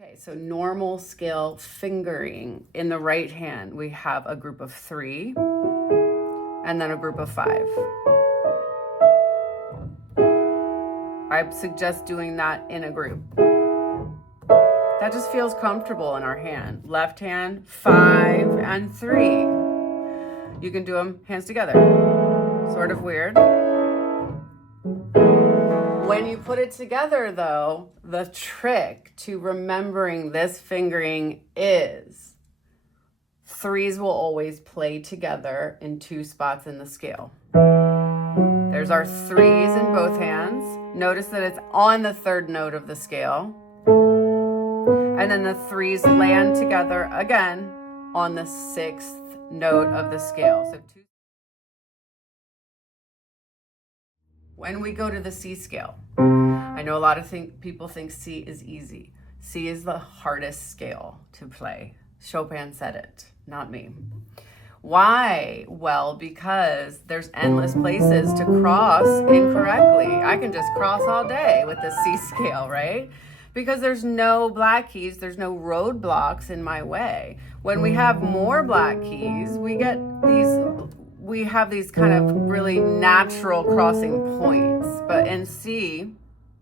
Okay, so normal scale fingering. In the right hand, we have a group of 3 and then a group of 5. I suggest doing that in a group. That just feels comfortable in our hand. Left hand, 5 and 3. You can do them hands together. Sort of weird. When you put it together though, the trick to remembering this fingering is 3s will always play together in 2 spots in the scale. There's our 3s in both hands. Notice that it's on the 3rd note of the scale. And then the 3s land together again on the 6th note of the scale. So when we go to the C scale, I know a lot of people think C is easy. C is the hardest scale to play. Chopin said it, not me. Why? Well, because there's endless places to cross incorrectly. I can just cross all day with the C scale, right? Because there's no black keys, there's no roadblocks in my way. When we have more black keys, we have these kind of really natural crossing points. But in C,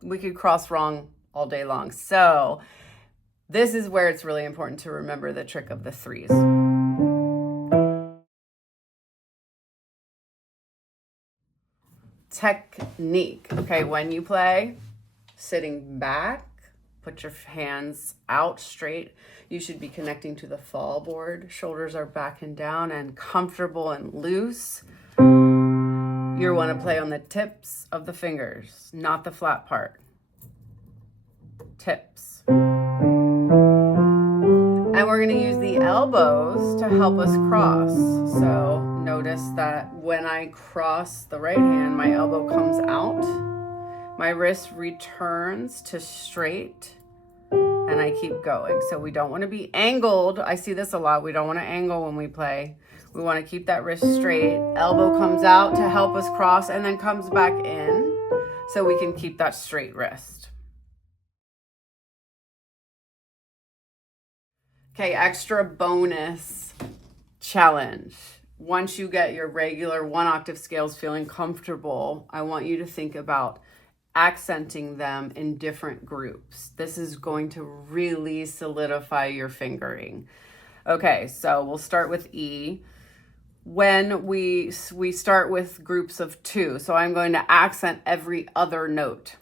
we could cross wrong all day long. So this is where it's really important to remember the trick of the 3s. Technique. Okay, when you play, sitting back, put your hands out straight. You should be connecting to the fall board. Shoulders are back and down and comfortable and loose. You want to play on the tips of the fingers, not the flat part. Tips. And we're going to use the elbows to help us cross. So notice that when I cross the right hand, my elbow comes out. My wrist returns to straight. And I keep going. So we don't want to be angled. I see this a lot. We don't want to angle when we play. We want to keep that wrist straight. Elbow comes out to help us cross and then comes back in so we can keep that straight wrist. Okay, extra bonus challenge. Once you get your regular 1 octave scales feeling comfortable, I want you to think about accenting them in different groups. This is going to really solidify your fingering. Okay, so we'll start with E. When we start with groups of 2, so I'm going to accent every other note.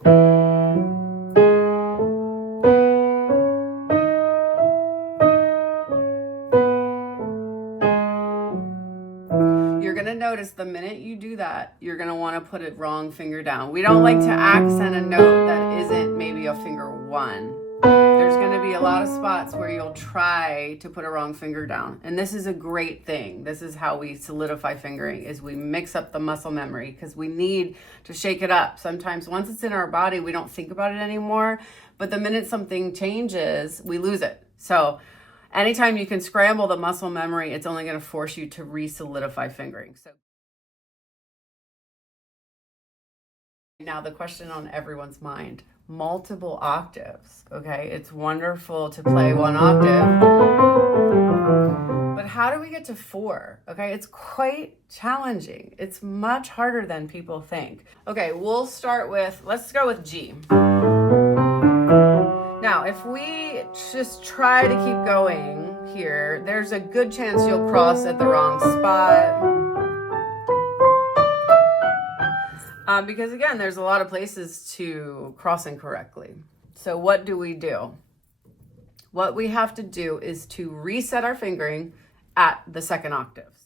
Notice the minute you do that, you're going to want to put a wrong finger down. We don't like to accent a note that isn't maybe a finger 1. There's going to be a lot of spots where you'll try to put a wrong finger down. And this is a great thing. This is how we solidify fingering, is we mix up the muscle memory because we need to shake it up. Sometimes once it's in our body, we don't think about it anymore. But the minute something changes, we lose it. So anytime you can scramble the muscle memory, it's only going to force you to re-solidify fingering. So now the question on everyone's mind, multiple octaves, okay? It's wonderful to play 1 octave, but how do we get to 4? Okay, it's quite challenging. It's much harder than people think. Okay, let's go with G. Now, if we just try to keep going here, there's a good chance you'll cross at the wrong spot. Because again, there's a lot of places to cross incorrectly. So what do? What we have to do is to reset our fingering at the 2nd octaves.